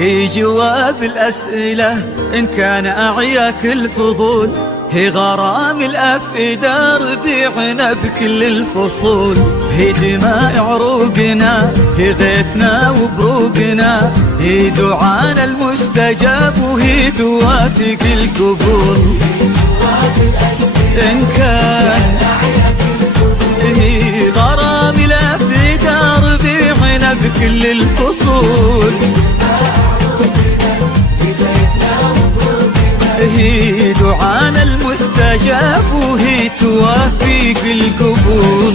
هي جواب الأسئلة إن كان أعياك الفضول، هي غرام الأفئدة ربيعنا بكل الفصول، هي دماء عروقنا، هي غيثنا وبروقنا، هي دعانا المستجاب وهي توافق القبول. إن كان هي غرام الأفئدة ربيعنا بكل الفصول، هي دعانا المستجاب وهي توافق القبول.